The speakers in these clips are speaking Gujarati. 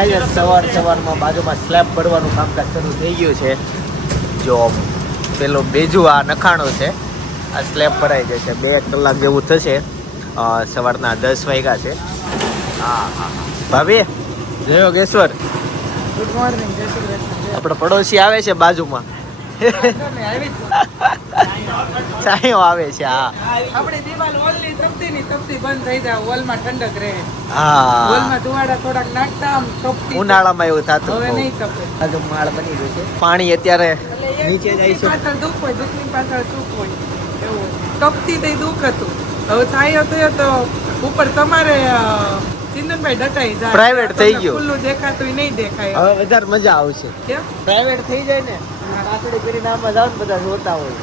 ગાય સવાર સવારમાં બાજુમાં સ્લેબ ભરવાનું કામકાજ શરૂ થઈ ગયું છે. જો પેલો બીજું આ નખાણો છે આ સ્લેબ ભરાઈ જશે બે કલાક જેવું થશે. સવારના દસ વાગ્યા છે. હા હા ભાભી જય યોગેશ્વર ગુડ મોર્નિંગ આપણો પડોશી આવે છે બાજુમાં. સાયો આવે છે હા. આપણે દિવાલ ઓલની તપતી ની તપતી બંધ થઈ જાય હોલમાં ઠંડક રહે. હા. હોલમાં ધુવાડા થોડાક નાખતા આમ તપતી ઉનાળામાં એવું થતું હવે નહીં તપે. બાજુ માળ બની ગયો છે. પાણી અત્યારે નીચે જાય છે. પાછળ દુખ હોય દુખની પાછળ સુખ હોય. એવું. તપતી તે દુઃખ હતું. હવે છાયો થયો તો ઉપર તમારે ચિંતનભાઈ ડટાઈ જાય. Private થઈ ગયું. ખુલ્લું દેખાતું નહીં દેખાય. હવે વધારે મજા આવશે. પ્રાઇવેટ થઈ જાય ને કાકડી કરીને આમાં જાવ ને બધા જોતા હોય.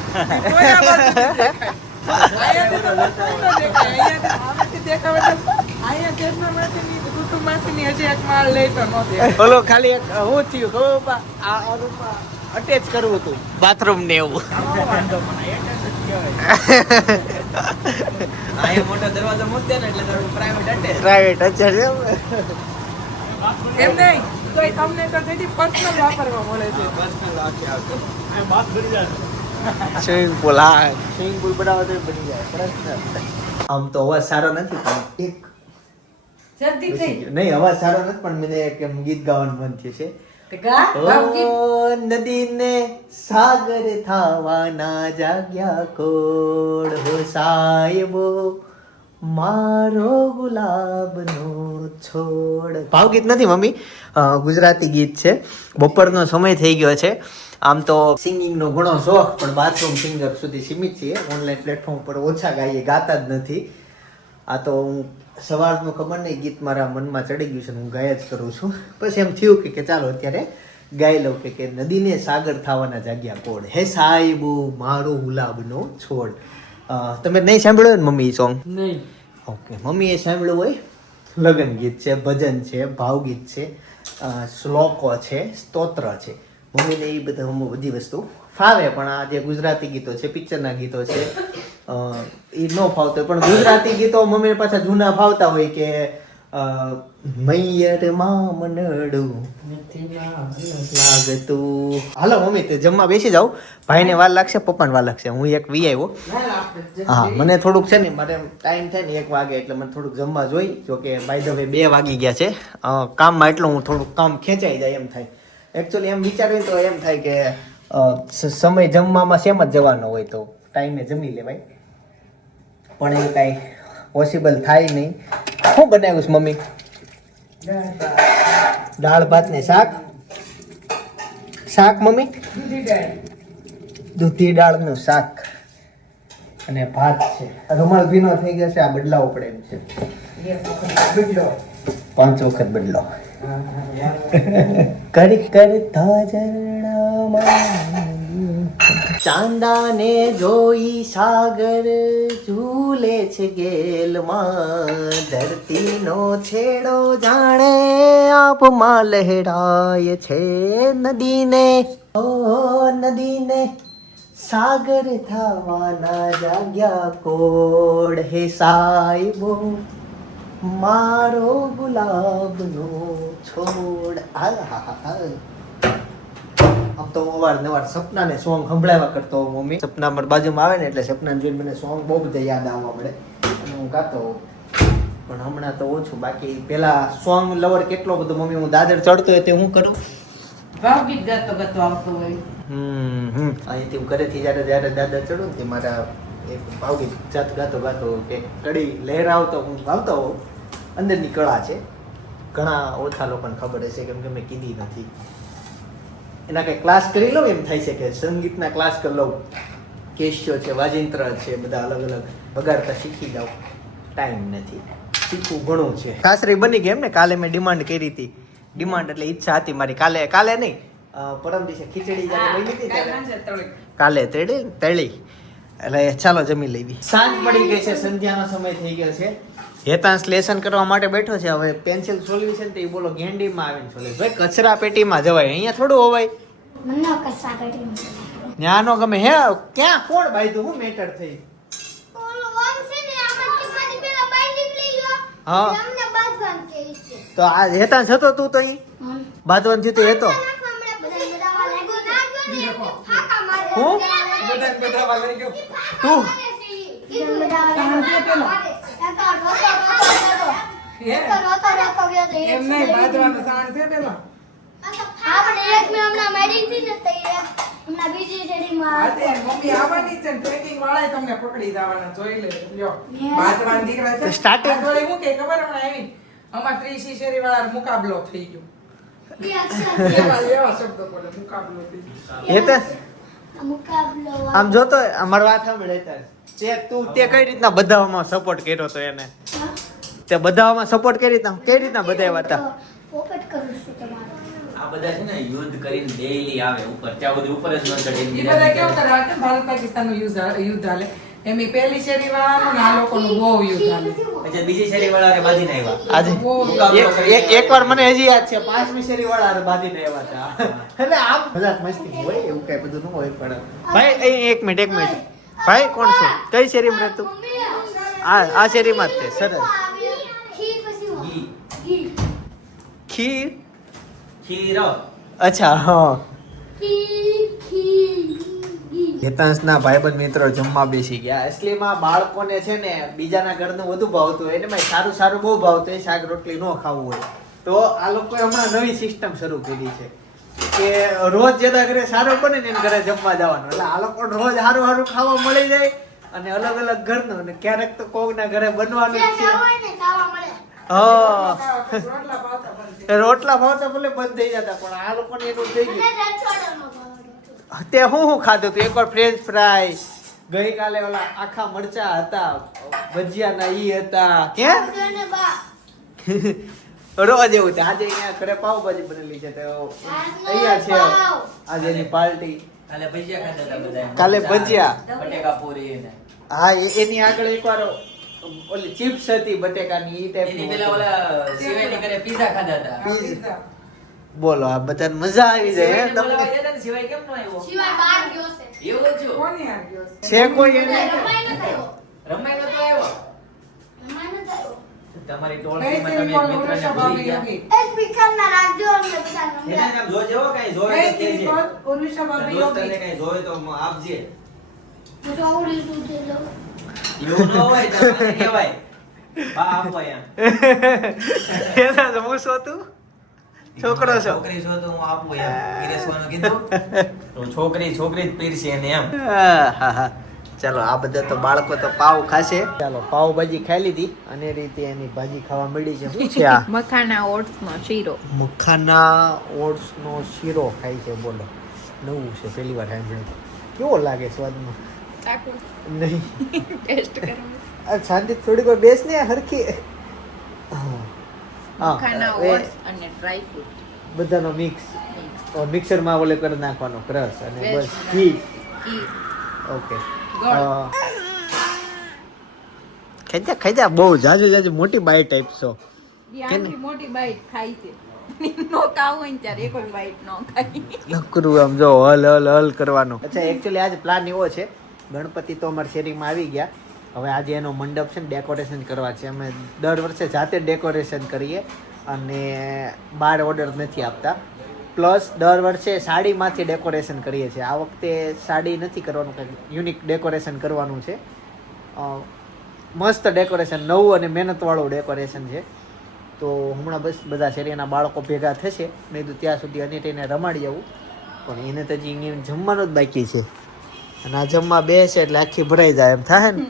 ન ન ખાલી એક હું થયું ખબર આ અટેચ કરવું હતું. બાથરૂમ ને એવું. પ્રાઇવેટ અત્યારે એમ નહીં? તોય તમને તો તેથી personal વાપરવા મળે છે. સ્વિમિંગ પુલ હા સ્વિમિંગ પુલ બનાવો તો બની જાય આમ તો અવાજ સારો નથી પણ એક જલ્દી થઈ ગયો. નહીં અવાજ સારો નથી પણ મને એક એમ ગીત ગાવાનું મન થયું છે. નદી ને નદીને સાગર થાવાના જાગ્યા કોડ હો સાહેબો. મારો ગુલાબનો છોડ. ભાવગીત નથી મમ્મી. ગુજરાતી ગીત છે. બપોરનો સમય થઈ ગયો છે. આમ તો સિંગિંગનો ઘણો શોખ પણ બાથરૂમ સિંગર સુધી સીમિત છીએ. ઓનલાઈન પ્લેટફોર્મ પર ઓછા ગાઈએ ગાતા જ નથી. આ તો હું સવારનું ખબર નહીં ગીત મારા મનમાં ચડી ગયું છે હું ગાયા જ કરું છું. પછી એમ થયું કે કે ચાલો અત્યારે ગાઈ લઉં કે કે નદીને સાગર થવાના જાગ્યા કોડ હે સાહેબુ મારો ગુલાબનો છોડ. તમે નહીં સાંભળ્યો ને મમ્મી સોંગ નહીં. ઓકે મમ્મીએ સાંભળ્યું હોય. લગ્ન ગીત છે ભજન છે ભાવગીત છે શ્લોકો છે સ્તોત્ર છે. મમ્મીને એ બધા બધી વસ્તુ ફાવે પણ આ જે ગુજરાતી ગીતો છે પિક્ચરના ગીતો છે એ ન ફાવતો પણ ગુજરાતી ગીતો મમ્મીને પાછા જૂના ફાવતા હોય કે મૈયરમાં લાગતું. હાલો મમ્મી તે જમવા બેસી જાવ ભાઈને વાર લાગશે પપ્પાને વાર લાગશે. હું એક વી આવ્યો હા મને થોડુંક છે ને મારે ટાઈમ થાય ને એક વાગે એટલે મને થોડુંક જમવા જોઈ જો કે બાય ધ વે બે વાગી ગયા છે. કામમાં એટલું હું થોડુંક કામ ખેંચાઈ જાય એમ થાય. એકચ્યુઅલી એમ વિચાર્યું તો એમ થાય કે સમય જમવામાં સેમ જ જવાનો હોય તો. ટાઈમે જમી લેવાય. પણ એ કાંઈ પોસિબલ થાય નહીં. શું બનાવ્યું છે મમ્મી? દાળ ભાત ને શાક? શાક મમ્મી? દૂધી દાળનું શાક. અને ભાત છે. રૂમાલ ભીનો થઈ ગયો છે આ બદલાવો પડે એમ છે. પાંચ વખત બદલો. કરી કરતા ઝરણામાં ચાંદાને જોઈ સાગર ઝૂલે છે ગેલમાં. ધરતીનો છેડો જાણે આપમાં લહેરાય છે નદીને. ઓ, નદીને સાગર થવાના જાગ્યા કોડ હે સાહેબો. મારો ગુલાબનો છોડ. આહાહા. આમ તો હું અવારનવાર સપનાને સોંગ સંભળાવ્યા કરતો હોઉં મમ્મી. સપના મારા બાજુમાં આવે ને એટલે સપનાને જોઈને મને સોંગ બહુ બધા યાદ આવવા મળે. અને હું ગાતો હોઉં. પણ હમણાં તો ઓછું. બાકી પેલા સોંગ લવર કેટલો બધો મમ્મી હું દાદર ચડતો હોય તે હું કરું? ભાવગીત ગાતો ગાતો આવતો હોય. હમ હમ. અહીંથી હું ઘરેથી જ્યારે જ્યારે દાદર ચડું તે મારા એક ભાવગીત જાત ગાતો ગાતો કે કડી લહેરાવતો હું ગાવતો હોઉં. અંદરની કળા છે. ઘણા ઓછા લોકોને ખબર હશે કેમ કે મેં કીધી નથી. એના કંઈ ક્લાસ કરી લઉં એમ થાય છે કે સંગીતના ક્લાસ કરી લઉં. કેશિયો છે વાજિંત્ર છે બધા અલગ અલગ વગાડતા શીખી જાઉં. ટાઈમ નથી. શીખવું ઘણું છે. સાસરી બની ગઈ એમ ને? કાલે મેં ડિમાન્ડ કરી હતી. ડિમાન્ડ એટલે ઈચ્છા હતી મારી. કાલે કાલે નહીં. પરમ દિવસે ખીચડી જ્યારે બની હતી ત્યારે. કાલે તેડી તળી. એટલે ચાલો જમી લેવી સાંજ પડી ગઈ છે સંધ્યાનો સમય થઈ ગયો છે. હેતાંશ લેસન કરવા માટે બેઠો છે. હવે પેન્સિલ સોલ્યુશન તો એ બોલો ગેંડીમાં આવીને સોલ્યુશન ભાઈ કચરા પેટીમાં જવાય. અહીંયા થોડું હોવાય. મને કસા કરી ન્યાનો ગમે. હે ક્યાં કોણ બાયતું હું મેટર થઈ. હા. તો આ હેતાંશ હતો તું તો અહીં બાંધવાનું થયું તો હેતો હું? તું હે એમ નહીં બાંધવાનો સાણ છે પેલો? આ તે મમ્મી આવવાની જ છે ને ટ્રેકિંગ વાળાએ તમને પકડી જવાના જોઈ લે લ્યો. બાંધવાના દીકરા છે તો starting- આ તો એવું કે ખબર હમણાં આવી અમાર ત્રીસી શેરી મુકાબલો થઈ ગયો. મુકાબલો થઈ ગયો. આમ જોતો અમાર વાત સાંભળે તાર. તે તું તે કઈ રીતના બધામાં સપોર્ટ કર્યો તો એને? તે બધામાં સપોર્ટ કઈ રીતના? કઈ રીતના બધા હતા? પોપટ કરું છું તમારો આ બધા છે ને યુદ્ધ કરીને ડેઈલી આવે ઉપર. ત્યાં બધું ઉપર જ ન ચડે એ બધા કેવું કરે ભારત પાકિસ્તાનનું યુદ્ધ યુદ્ધ હાલે. એમ પહેલી શેરી વાળાનું ને આ લોકોનું બહુ યુદ્ધ હાલે. બીજી શેરી વાળા બાંધીને આવ્યા. આજે બહુ એક એક એકવાર મને હજી યાદ છે પાંચમી શેરી વાળા બાંધીને આવ્યા હતા. એટલે આમ મજાક મસ્તી હોય એવું કઈ બધું ન હોય પણ ભાઈ અહીં એક મિનિટ એક મિનિટ. ભાઈ કોણ છો? કઈ શેરીમાં રહેતું? આ આ શેરીમાં જ તે સરસ. ખીર? ખીર. અચ્છા હા. હેતાંશના ભાઈબંધ મિત્રો જમવા બેસી ગયા. અસલીમાં બાળકોને છે ને બીજાના ઘરનું વધુ ભાવતું હોય એને સારું સારું બહુ ભાવતું હોય શાક રોટલી ન ખાવું હોય. તો આ લોકોએ હમણાં નવી સિસ્ટમ શરૂ કરી છે કે રોજ જેના ઘરે સારું બને ને એના ઘરે જમવા જવાનું. એટલે આ લોકો રોજ સારું સારું ખાવા મળી જાય અને અલગ અલગ ઘરનું. અને ક્યારેક તો કોકના ઘરે બનવાનું છે. રોટલા ભાવતા ભલે બંધ થઈ જતા, પણ આ લોકોને એનું થઈ ગયું. તે હું હું ખાધું તું? એકવાર ફ્રેન્ચ ફ્રાય ગઈકાલે ઓલા આખા મરચા હતા ભજીયાના ઈ હતા. ક્યાં રોજ એવું છે આજે અહીંયા ઘરે પાવભાજી બનેલી છે તો અહીંયા છે. આજે એની પાર્ટી. કાલે ભજીયા ખાધા હતા બધા કાલે ભજીયા. બટેકા પૂરી ને હા એ- એની આગળ એકવાર ઓલી ચિપ્સ હતી બટેકાની ઈ એની પેલા ઓલા સિવાયની ઘરે પીઝા ખાધા હતા pizza. બોલો આ બધાને મજા આવી જાય હે? તમને કેમ નો આવ્યો? શિવાય બહાર ગયો છે. એવું જ. કોની આ ગયો છે? છે કોઈ એને? રમાઈ નતો આવ્યો રમાઈ નતો આવ્યો? રમાઈ નતો આવ્યો તમારી કઈ ટોળકીમાં તમે કોણ? મિત્રને ભૂલી ગયા. એ સ્પીકર ના રાખજો અમને બધા એના નંબર નામ જોજે હો, જોવે કઈ તો કોણ? ઉરુષા ભાભી દોસ્તને. કાંઈ જોવે તો આપજે. તો આવડી તું છે લો એવું ન હોય તો કહેવાય. બા આપો એમ. એના તો હું તું છોકરો છો? છોકરી છો તો હું આપું એમ પીરસવાનું કીધું. તો છોકરી છોકરી જ પીરસી એને એમ. હા હા હા ચાલો આ બધા તો બાળકો તો પાવ ખાશે. ચાલો પાવ ભાજી ખાઈ લીધી. અને રીતે એની ભાજી ખાવા મળી છે. શું છે આ? મખાના ઓટ્સનો શીરો. મખાના ઓટ્સ નો શીરો ખાય છે બોલો. નવું છે પહેલી વાર સાંભળ્યું. કેવો લાગે સ્વાદમાં ચાકુ નહીં. ટેસ્ટ કરો આ શાંતિ થોડીક વાર બેસ ને હરખી મખાના ઓટ્સ અને ડ્રાય ફ્રૂટ બધાનો મિક્સ મિક્સરમાં ઓલે કરી નાખવાનો ક્રશ અને બસ ઘી. ઓકે. ખેંચા ખેંચા બહુ જાજુ જાજુ મોટી બાઈટ ટાઈપ છો. ઈ મોટી બાઈટ ખાય છે. નો ખાવું હોય ને ત્યારે એક બાઈટ નો ખાય. નકરું આમ જો હલ હલ હલ કરવાનો. અચ્છા એકચ્યુઅલી આજ પ્લાન એવો છે. ગણપતિ તો અમારી શેરીમાં આવી ગયા. હવે આજે એનો મંડપ છે ને ડેકોરેશન કરવા છે. અમે દર વર્ષે જાતે ડેકોરેશન કરીએ અને બાર ઓર્ડર નથી આપતા. પ્લસ દર વર્ષે સાડીમાંથી ડેકોરેશન કરીએ છીએ. આ વખતે સાડી નથી કરવાનું, કંઈક યુનિક ડેકોરેશન કરવાનું છે. મસ્ત ડેકોરેશન નવું અને મહેનતવાળું ડેકોરેશન છે. તો હમણાં બસ બધા શેરીના બાળકો ભેગા થશે. મેં કીધું ત્યાં સુધી અનિટેને રમાડી આવું. પણ એને તો હજી જમવાનું જ બાકી છે. અને આ જમવા બેસે એટલે આખી ભરાઈ જાય એમ. થાય ને?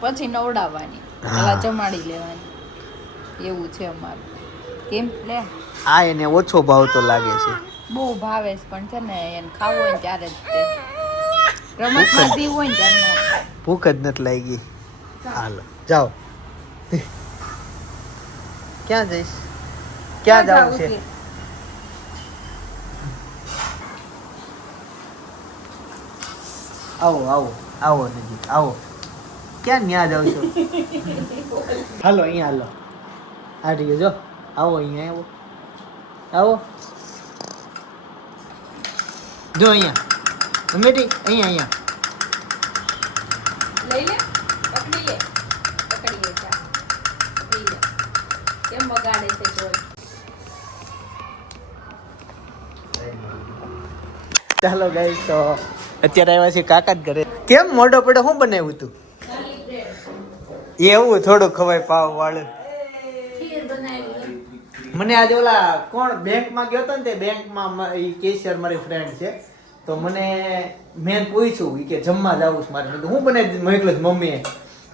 પછી નવડાવવાની. પેલા જમાડી લેવાની. એવું છે અમારું. કેમ? લે. આ એને ઓછો ભાવ તો લાગે છે. બહુ ભાવે છે પણ છે ને એને ખાવું હોય ને ત્યારે જ તે. રમતમાં જીવ હોય ને ત્યારે ભૂખ જ નથી લાગી. હાલો જાઓ. ક્યાં જઈશ? ક્યાં જવું છે? આવો આવો આવો નજીક આવો. ક્યાં ન્યા જાવ છો હાલો અહીંયા હાલો. આ રહ્યો જો. આવો અહીંયા આવો. આવો. જો અહીંયા. ગમેટી અહીંયા અહીંયા. લઈ લે પકડી લે. પકડી લે પકડી લે. કેમ બગાડે છે જોઈ. ચાલો ગાઈસ તો અત્યારે આવ્યા છે કાકા જ ઘરે. કેમ મોઢો પડે? શું બનાવ્યું તું એવું થોડું ખવાય પાવ વાળું. મને આજે ઓલા કોણ બેંકમાં ગયો હતો ને તે બેંકમાં એ કેશિયર મારી ફ્રેન્ડ છે. તો મને મેં પૂછ્યું ઈ કે જમવા જાવું છે મારે. મેં હું બનાવી મોકલો જ મમ્મીએ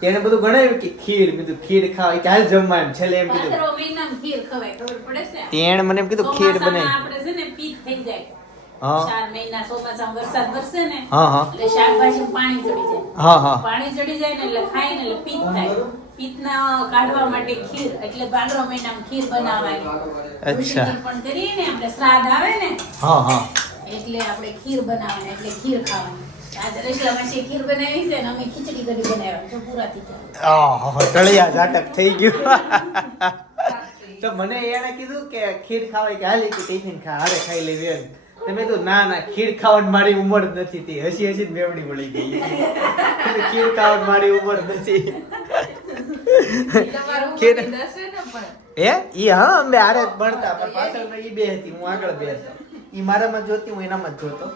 એને બધું ગણાવ્યું કે ખીર. મેં કીધું ખીર ખાવા. ચાલ હાલ જમવા. એમ છેલ્લે એમ કીધું. ભાદરવો મહિનામાં ખીર ખવાય. ખબર પડે છે? તેણે મને એમ કીધું ખીર બનાવી. આપણે છે ને પીત થઈ જાય. ચાર મહિના ચોમાસામાં વરસાદ વરસે ને એટલે પાણી ચડી જાય. પાણી ચડી જાય ને એટલે ખાય ને એટલે પિત્ત થાય. પિત્તના કાઢવા માટે ખીર એટલે મહિનામાં ખીર બનાવાય. અચ્છા. પણ કરીએ ને આપણે શ્રાદ્ધ આવે ને હા હા. એટલે આપણે ખીર બનાવવાની એટલે ખીર ખાવાની. તળિયા ઝાટક થઈ ગયું. તો મને એને કીધું કે ખીર ખાવાય કે હાલી કે ટિફિન ખા હારે ખાઈ લેવી એમ. તો ના ના ખીર ખાવાની મારી ઉંમર નથી તી. હસી હસી મેવડી મળી ગઈ. ખીર ખાવાની મારી ઉંમર નથી. ખીર હે? ઈ હા અમે આરે ભણતા પણ પાછળ ઈ બે હતી હું આગળ બે હતો. ઈ મારામાં જોતી હું એનામાં જ જોતો.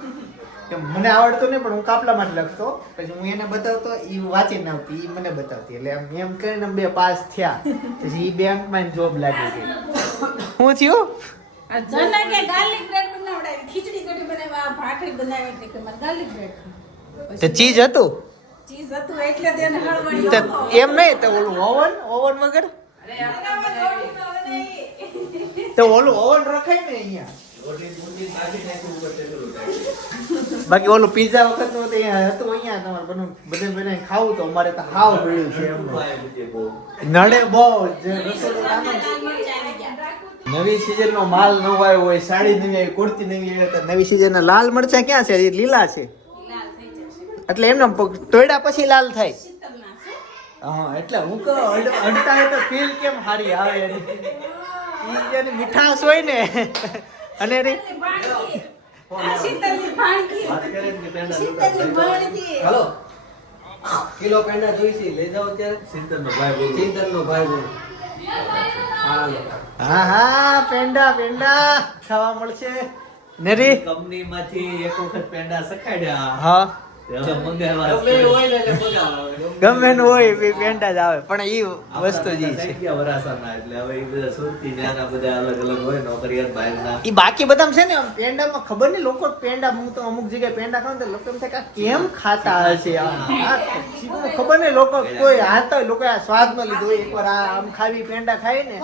કે મને આવડતો નહીં પણ હું કાપલામાં જ લખતો. પછી હું એને બતાવતો ઈ વાંચી ના આવતી ઈ મને બતાવતી. એટલે એમ એમ કરીને બે પાસ થયા. પછી ઈ બેંકમાં જોબ લાગી ગઈ. શું થયું? આ કે ગાર્લિક બ્રેડ બનાવડાવી ખીચડી કઢી બનાવ્યા ભાખરી બનાવી એટલે કે મને ગાર્લિક બ્રેડ તો ચીજ હતું? ચીઝ હતું એટલે તેને હળવણી તો એમ નહીં તો ઓલું ઓવન ઓવન વગર? તો ઓલું ઓવન રખાય ને અહીંયા. બાકી ઓલું પીઝા વખતનું તો અહીંયા હતું અહીંયા તમારે બધું બધે બને ખાવું તો અમારે તો હાવ મળ્યું છે એમ. નડે બહુ જે રસોડું. નવી સીઝન નો માલ નવો આવ્યો હોય, સાડી નવી આવી, કુર્તી નવી આવી નવી સીઝન ના લાલ મરચા ક્યાં છે? એ લીલા છે. એટલે એમને તોડ્યા પછી લાલ થાય. હા, એટલે હું કહું અડતા તો ફીલ કેમ સારી આવે એની? એની મીઠાશ હોય ને. અને રે કિલો પેંડા જોઈશે લઈ જાઓ અત્યારે. સિંતર નો ભાઈ બોલો. હાલો હા હા પેંડા પેંડા ખાવા મળશે. ને રે કંપની માંથી એક વખત પેંડા સખાડ્યા. હા. ગમે એનું હોય એ પેંડા જ આવે પણ એ વસ્તુ જ છે. થઈ ગયા વરાસાના એટલે હવે એ બધા સુરતી ન્યાના બધા અલગ અલગ હોય નોકરિયાત બહારના ઈ બાકી બધા છે ને આમ પેંડામાં ખબર નહીં લોકો પેંડા હું તો અમુક જગ્યાએ પેંડા ખાવ તો લોકો એમ થાય કે કેમ ખાતા હશે ખબર નહીં લોકો કોઈ હાલતા હોય લોકો આ સ્વાદમાં લીધું હોય એકવાર આ આમ ખાવી પેંડા ખાય ને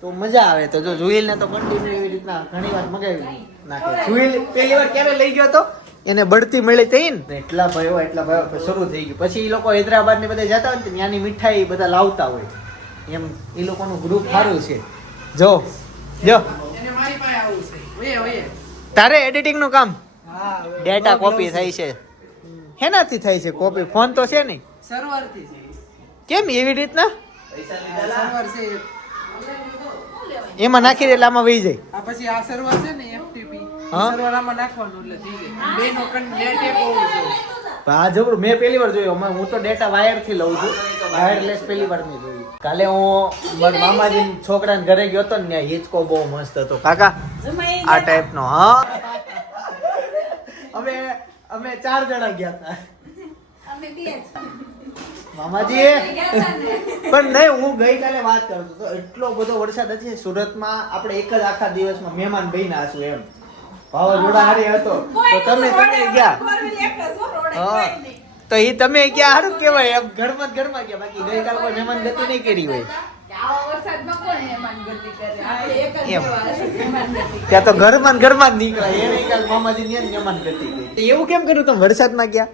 તો મજા આવે. તો જો જુઈલ ને તો કન્ટિન્યુ એવી રીતના ઘણી વાર મગાવી નાખે. જુઈલ પેલી વાર ક્યારે લઈ ગયો તો એને બઢતી મળી તઈ ને? એટલા ભયો એટલા ભયો શરૂ થઈ ગયું. પછી એ લોકો હૈદરાબાદ ને બધા જતા હોય ને ત્યાંની મીઠાઈ બધા લાવતા હોય. એમ એ લોકોનું ગ્રુપ સારું છે. જો જો. એને મારી પાસે આવું છે. ઓયે ઓયે. તારે એડિટિંગનું કામ? હા ડેટા કોપી થાય છે. હેનાથી થાય છે કોપી ફોન તો છે નહીં. સર્વરથી કેમ એવી રીતના? સર્વર છે. એમાં નાખી દે એટલે આમાં વહી જાય. આ પછી આ સર્વર છે ને FTP હા? જબરું મેં પહેલી વાર જોયું. હું તો ડેટા વાયરથી લઉં છું. વાયરલેસ પહેલી વાર મેં જોયું. કાલે હું મારા મામાજી છોકરાને ઘરે ગયો હતો ને ત્યાં હિંચકો બહુ મસ્ત હતો. કાકા આ ટાઈપ નો હા? અમે અમે ચાર જણા ગયા હતા. મામાજી? પણ નહીં હું ગઈકાલે વાત કરતો હતો એટલો બધો વરસાદ છે સુરતમાં આપણે એક જ આખા દિવસમાં મહેમાન બહીના આશું એમ. વાવાઝોડા હારી હતો તો. તમે તમે ગયા? હા તો એ તમે ગયા સારું કેવાય એમ ઘરમાં ઘરમાં ગયા. બાકી ગઈકાલ કોઈ મહેમાન ગતિ નહીં કરી હોય. આવા વરસાદમાં કોણ મહેમાનગતિ કરે? આપણે એક જ એમ. જેવા હશે મહેમાનગતિ ત્યાં તો ઘરમાં ઘરમાં જ નીકળાય. એને કાલ મામાજી ની મહેમાન ગતિ કરી એવું કેમ કર્યું તમે વરસાદમાં ગયા?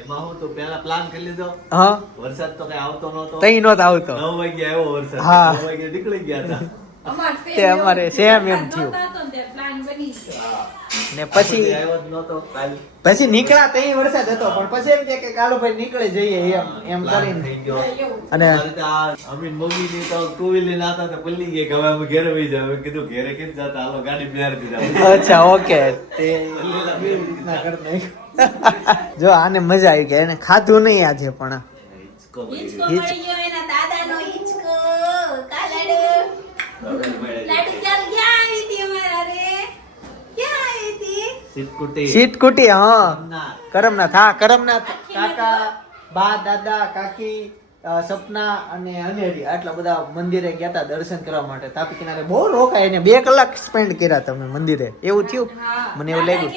એમાં હું તો પેલા પ્લાન કરી લીધો. હા. વરસાદ તો કઈ આવતો નહોતો. તઈ આવતો. નવ વાગે આવ્યો વરસાદ. હા. વાગે નીકળી ગયા હતા. તે અમારે સેમ એમ થયું. ને પછી આવ્યો જ નહોતો પછી નીકળ્યા તઈ વરસાદ હતો પણ પછી એમ કે કાલો ભાઈ નીકળે જઈએ એમ એમ કરીને. થઈ ગયો. અને અમીન મમ્મી ની તો ટુ વ્હીલર નાતા તો પલ્લી ગઈ કે હવે અમે ઘરે વહી જાવ કીધું ઘેરે કેમ જતા? હાલો ગાડી બિહાર દીધા અચ્છા ઓકે. તે જો આને મજા આવી ગઈ. એને ખાધું નહીં આજે પણ. હિચકો મળી ગયો એના દાદાનો હિચકો. કાલાડો લાડુ ચાલ ક્યાં આવી હતી અમારા રે ક્યાં આવી હતી સીટકુટી સીટકુટી હા કરમનાથ હા કરમનાથ કાકા બા દાદા કાકી સપના અને અનેરી આટલા બધા મંદિરે ગયા હતા દર્શન કરવા માટે. તાપી કિનારે બહુ રોકાય ને બે કલાક સ્પેન્ડ કર્યા તમે મંદિરે. એવું થયું? મને એવું લાગ્યું.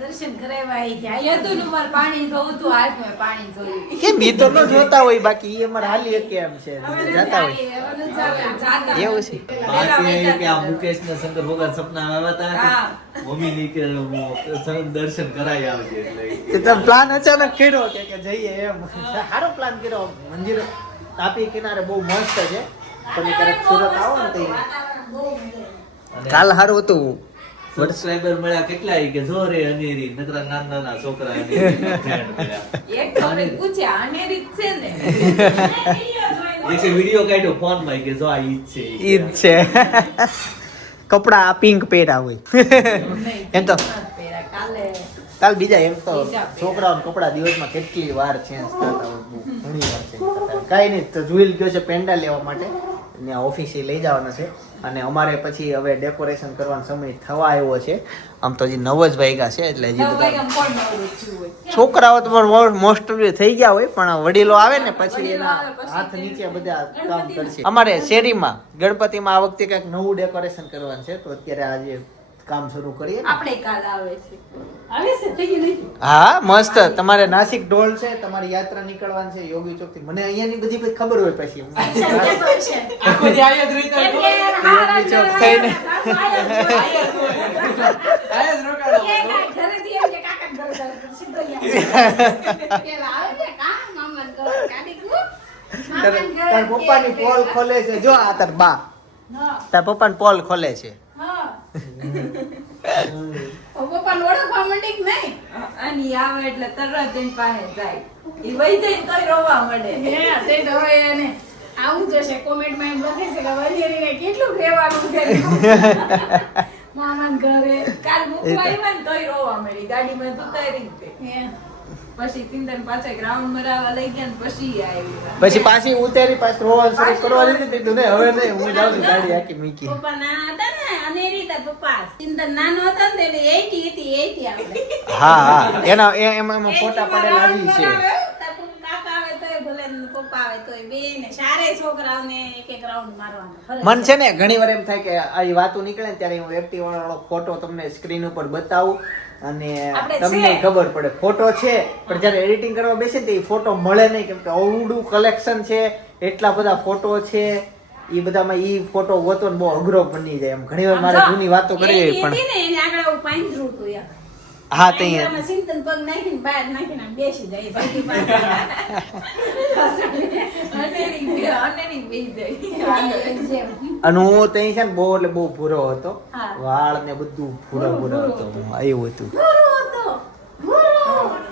દર્શન એ તો યદુનું મારે પાણી જોવું તું આજ મેં પાણી જોયું. કેમ ઈ તો ન જોતા હોય બાકી ઈ અમારે હાલી હકે છે જતા હોય. હવે નથી જાતા. જાતા. એવું છે. બાકી કે આ મુકેશ ને શંકર ભગવાન સપના આવ્યા હતા મમ્મી ની કે દર્શન કરાવી આવજે એટલે. તમે પ્લાન અચાનક કર્યો કે કે જઈએ એમ. સારો પ્લાન કર્યો. મંદિર તાપી કિનારે બહુ મસ્ત છે. તમે ક્યારેક સુરત આવો ને કાલ સારું હતું. સબસ્ક્રાઇબર મળ્યા કેટલા કે જો રે અનેરી નકરા નાના નાના છોકરા એક પૂછ્યા અનેરી છે ને? વિડિયો કાઢ્યો ફોનમાં કે જો આ ઈ છે કપડા પિંક પહેર્યા હોય. એમ તો કાલ બીજા એમ તો છોકરાઓને કપડા દિવસમાં કેટલી વાર ચેન્જ થતા હોય ઘણી વાર change થતા કાંઈ નહીં તો જુએલ ગયો છે પેન્ડા લેવા માટે. ત્યાં ઓફિસે લઈ જવાના છે. અને અમારે પછી હવે ડેકોરેશન કરવાનો સમય થવા આવ્યો છે. આમ તો હજી નવ જ વાગ્યા છે એટલે હજી બધા છોકરાઓ તો મોસ્ટ થઈ ગયા હોય પણ વડીલો આવે ને પછી એના હાથ નીચે બધા કામ કરશે. અમારે શેરીમાં ગણપતિમાં આ વખતે કંઈક નવું ડેકોરેશન કરવાનું છે તો અત્યારે આજે કામ શરૂ કરીએ આપણે કાલ આવે છે. આવે છે? થઈ ગયું હા મસ્ત. તમારે નાસિક ઢોલ છે તમારી યાત્રા નીકળવાની છે યોગી ચોકથી. મને અહીંયાની બધી પછી ખબર હોય પછી. યોગી ચોક થઈને. તાર પપ્પાની પોલ ખોલે છે. જો આ તાર બા. તાર પપ્પાની પોલ ખોલે છે. હા. ઓળખવા માંડી કે નહીં? અને આવે એટલે તરત એની પાસે જાય. એ વહી જઈને તોય રોવા માંડે. હે, તે હવે એને આવું જશે કોમેન્ટમાં એમ લખે છે કે વલિયરીને કેટલું રહેવાનું છે? મામાને ઘરે. કાલ મૂકવા આવ્યા ને તોય રોવા મળી ગાડીમાં તો ઉતારી હે. પછી તિંદન પાછા ગ્રાઉન્ડ મરાવા લઈ ગયા ને પછી આવી પછી પાછી ઉતેરી પાછી રોવા શરૂ કરવા નહીં હવે નહીં હું જાઉં ગાડી આખી મૂકી. પપ્પા ના હતા પપ્પા. નાનો હતો ને એટલે હતી આપણે હા હા. એના એમાં એમાં ફોટા પડેલા છે. મન છે ને ઘણી વાર એમ થાય કે આ વાતો નીકળે ત્યારે હું એક્ટિવ વાળો ફોટો તમને સ્ક્રીન ઉપર બતાવું અને તમને ખબર પડે. ફોટો છે પણ જ્યારે એડિટિંગ કરવા બેસે તો એ ફોટો મળે નહીં. કેમ કે અવડું કલેક્શન છે એટલા બધા ફોટો છે. એ બધામાં ઈ ફોટો ગોતો ને બહુ અઘરો બની જાય એમ. ઘણી વાર મારે જૂની વાતો કરી હોય પણ એને આગળ આવું પાંજરું હતું યાર હા તે ચિંતન પગ નાખીને બહાર નાખીને બેસી જાય એટી અનેરી બે- અનેરી બેસી જાય. અને હું ત્યાં છે ને બહુ એટલે બહુ ભૂરો હતો. વાળ ને બધું ભૂરો ભૂરો હતો. એવું હતું.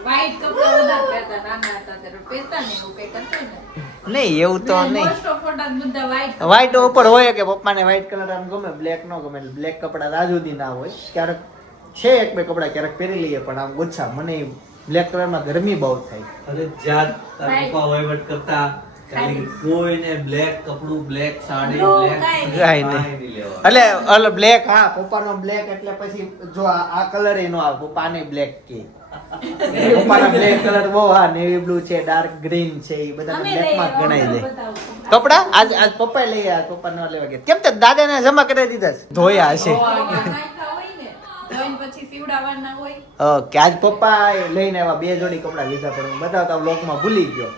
વાઈટ હતો ભૂરો. કપડા વધારે પહેરતા નાના હતા ત્યારે. પહેરતા ને એવું કઈ કરતા ને નહીં એવું તો નહીં. વ્હાઈટ ઉપર હોય કે પપ્પાને વ્હાઈટ કલર આમ ગમે બ્લેક નો ગમે બ્લેક કપડા રાજુદી ના હોય. ક્યારેક છે એક બે કપડાં ક્યારેક પહેરી લઈએ પણ આમ ઓછા. મને બ્લેક કલરમાં ગરમી બહુ થાય. અરે જાત તારા પપ્પા વહીવટ કરતા કોઈને બ્લેક કપડું બ્લેક સાડી બ્લેક કાંઈ નહીં. કાંઈ નહીં. કાંઈ નહીં. લેવાનું. એટલે એટલે બ્લેક હા પપ્પાનો બ્લેક એટલે પછી જો આ આ કલર એનો આવે પપ્પાને બ્લેક કે. પપ્પાના બ્લેક કલર બહુ હા નેવી બ્લુ છે ડાર્ક ગ્રીન છે એ બધા અમે બ્લેકમાં ગણાય જાય કપડા? આજ આજ પપ્પા લઈ આવ્યા પપ્પા ન લેવા ગયા. કેમ તે દાદાને જમા કરી દીધા છે? ધોયા હશે. નાખ્યા હોય ને ધોઈને પછી સીવડાવવાના હોય. ઓકે આજ પપ્પા લઈને આવ્યા બે જોડી કપડા લીધા પણ હું લોકમાં ભૂલી ગયો.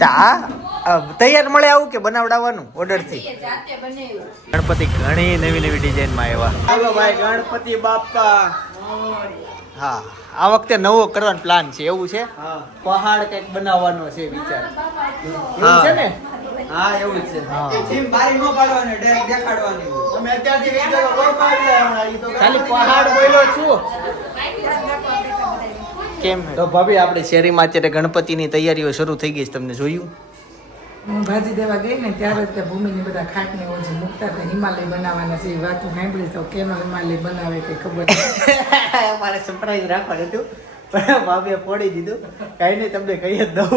તા તૈયાર મળે આવું કે બનાવડાવવાનું ઓર્ડરથી એ જાતે બનાવ્યું. ગણપતિ ઘણી નવી નવી ડિઝાઇનમાં આવ્યા. હાલો ભાઈ ગણપતિ બાપા હા આ વખતે નવો કરવાનો પ્લાન છે એવું છે? પહાડ કંઈક બનાવવાનો છે વિચાર. એવું છે ને? હા એવું છે. હા. જીમ બારી નો પાડવાની ડાયરેક્ટ દેખાડવાની. ખાલી પહાડ બોલ્યો છું. કેમ તો ભાભી આપણે શેરીમાં અત્યારે ગણપતિની તૈયારીઓ શરૂ થઈ ગઈ છે. તમને જોયું? હું ભાજી દેવા ગઈ ને ત્યારે જ તે ભૂમિની બધા ખાટને ઓછી મૂકતા હતા હિમાલય બનાવવાના છે એ વાતો સાંભળી તો કેનો હિમાલય બનાવે કે ખબર નથી. મારે સરપ્રાઈઝ રાખવાનું હતું પણ ભાભીએ ફોડી દીધું. કાંઈ નહીં તમને કહી જ દઉં.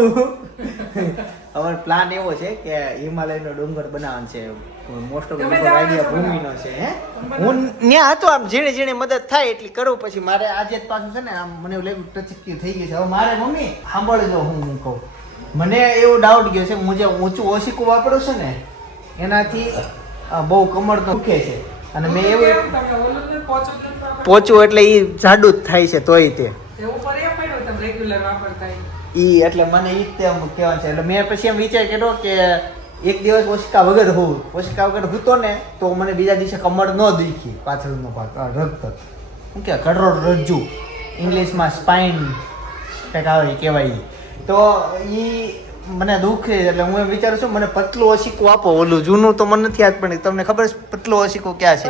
અમારો પ્લાન એવો છે કે હિમાલયનો ડુંગર બનાવવાનો છે. મોસ્ટ ઓફ તમે આઈડિયા ભૂમિનો છે હે? હું ત્યાં હતો આમ જેણે જેણે મદદ થાય એટલી કરું પછી મારે આજે જ પાછું છે ને આમ મને એવું લાગ્યું ટચક્યું થઈ ગયું છે. હવે મારે મમ્મી સાંભળજો હું હું કહું. મને એવો ડાઉટ ગયો છે હું જે ઊંચું ઓશિકું વાપરું છું ને એનાથી બહુ કમર તો દુખે છે. અને મેં એવું તમે પોચું એટલે એ જાડું જ થાય છે તોય તે. તમે રેગ્યુલર વાપરતા ઈ એટલે મને ઈ જ તે આમ કહેવાનું છે. એટલે મેં પછી એમ વિચાર કર્યો કે એક દિવસ ઓશિકા વગર હોઉં ઓશિકા વગર હૂતો ને તો મને બીજા દિવસે કમર ન દુખી પાછળનો ભાગ રક્ત. શું કે કરોડ રજ્જુ. ઇંગ્લિશમાં સ્પાઇન કંઈક આવે કહેવાય. તો એ મને દુખે એટલે હું એમ વિચારું છું મને પતલું ઓશિકું આપો ઓલું જૂનું તો મને નથી યાદ પણ તમને ખબર છે પતલું ઓશિકું ક્યાં છે?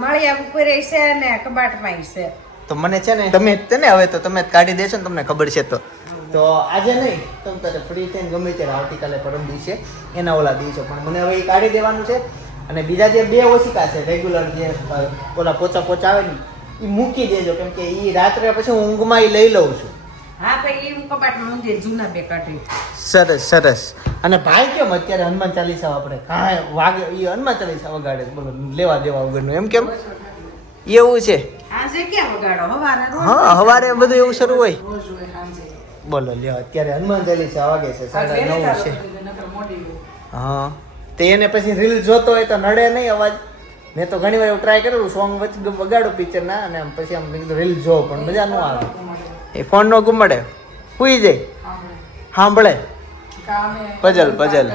માળિયા ઉપર છે ને કબાટમાં છે. તો મને છે ને તમે તેને હવે તો તમે કાઢી દેશો ને તમને ખબર છે તો. તો આજે નહીં. તમે તારે ફ્રી થઈને ગમે ત્યારે આવતીકાલે પરમ દિવસે એના ઓલા દિવસે. પણ મને હવે એ કાઢી દેવાનું છે. અને બીજા જે બે ઓશિકા છે રેગ્યુલર જે ઓલા પોચા પોચા આવે ને એ મૂકી દેજો. કેમ કે એ રાત્રે પછી હું ઊંઘમાં એ લઈ લઉં છું. હા ભાઈ એ હું કબાટમાં ઊંધી જૂના બે કાઢી. સરસ સરસ. અને ભાઈ કેમ અત્યારે હનુમાન ચાલીસા આપણે કાંઈ વાગે એ હનુમાન ચાલીસા વગાડે બોલો લેવા દેવા વગરનું એમ કેમ? એવું છે. હા હવારે બધું એવું શરૂ હોય. બોલો લ્યો અત્યારે હનુમાન ચાલીસા વાગે છે સાડા નવ છે. હા તે એને પછી રીલ જોતો હોય તો નડે નહીં અવાજ. મેં તો ઘણી વાર એવું ટ્રાય કરેલું સોંગ વચ્ચે વગાડું પિક્ચર ના અને આમ પછી આમ કીધું રીલ જો પણ મજા ન આવે. એ ફોન નો ગુમાડે. સુઈ જાય. સાંભળે. પજલ કામે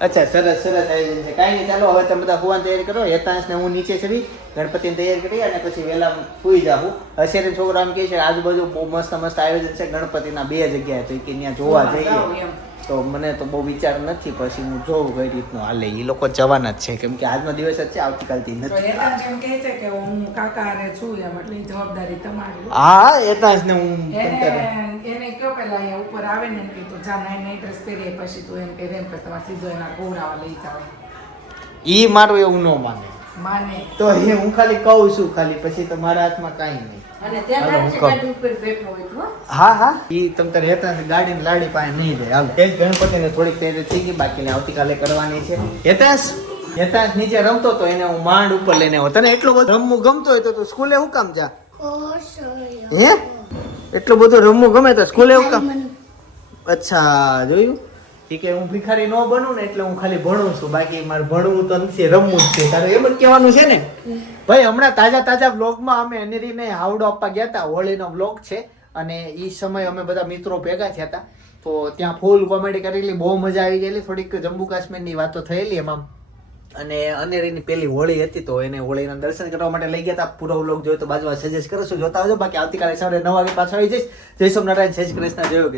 અચ્છા સરસ સરસ આયોજન છે. કાંઈ નહીં ચાલો હવે તમે બધા હોવાની તૈયારી કરો. હેતાંશ ને હું નીચે છે ગણપતિની તૈયારી કરી અને પછી વહેલા સુઈ જાઉં. હશેરી છોકરા એમ કહે છે આજુબાજુ બહુ મસ્ત મસ્ત આયોજન છે ગણપતિના બે જગ્યાએ. તો કે ત્યાં જોવા જઈએ. તો મને તો બહુ વિચાર નથી પછી હું જોઉં કઈ રીતનું હાલે. એ લોકો જવાના જ છે કેમ કે આજનો દિવસ જ છે આવતીકાલથી નથી. કે હું કાકા હારે છું એમ એટલે જવાબદારી તમારી. હા જ ને હું એને કયો પેલા અહીંયા ઉપર આવે ને કે તો જા નાઈ નાઈ ડ્રેસ પહેરીએ પછી તું એમ પહેરે એમ કે તમારે સીધો એના ગોરાવા લઈ જાવ ઈ મારું એવું ન માને. માને. તો હું ખાલી કહું છું ખાલી પછી તો મારા હાથમાં કાંઈ નહીં. હું હો. ઈ તમ તારે ગાડી લાડી પાસે નહીં જાય હાલો. એ જ ગણપતિને થોડીક તૈયારી થઈ ગઈ બાકીને આવતીકાલે કરવાની છે. હેતાંશ? હેતાંશ નીચે રમતો તો એને હું માંડ ઉપર લઈને આવ્યો તને એટલું બધું રમવું ગમતો હોય તો તું સ્કૂલે શું કામ જા? હે? એટલું બધું રમવું ગમે તો સ્કૂલે શું કામ? અચ્છા જોયું? ઈ કે હું ભિખારી ન બનું ને એટલે હું ખાલી ભણું છું. બાકી મારે ભણવું તો નથી, રમવું છે. તારે એમ જ કહેવાનું છે ને? ભાઈ, હમણાં તાજા તાજા વ્લોગમાં અમે અનેરીને હાવડો આપવા ગયા હતા. હોળીનો વ્લોગ છે અને એ સમય અમે બધા મિત્રો ભેગા થયા હતા. તો ત્યાં ફૂલ કોમેડી કરેલી, બહુ મજા આવી ગયેલી. થોડીક જમ્મુ કાશ્મીરની વાતો થયેલી એમાં. અને અનેરીની પેલી હોળી હતી તો એને હોળીના દર્શન કરવા માટે લઈ ગયા હતા. પૂરો વ્લોગ જોયો તો બાજુમાં સજેસ્ટ કરો છો. જોતા આવજો. બાકી આવતીકાલે સવારે નવ વાગે પાછો આવી જઈશ. જય સોમનારાયણ. જય કૃષ્ણ. જય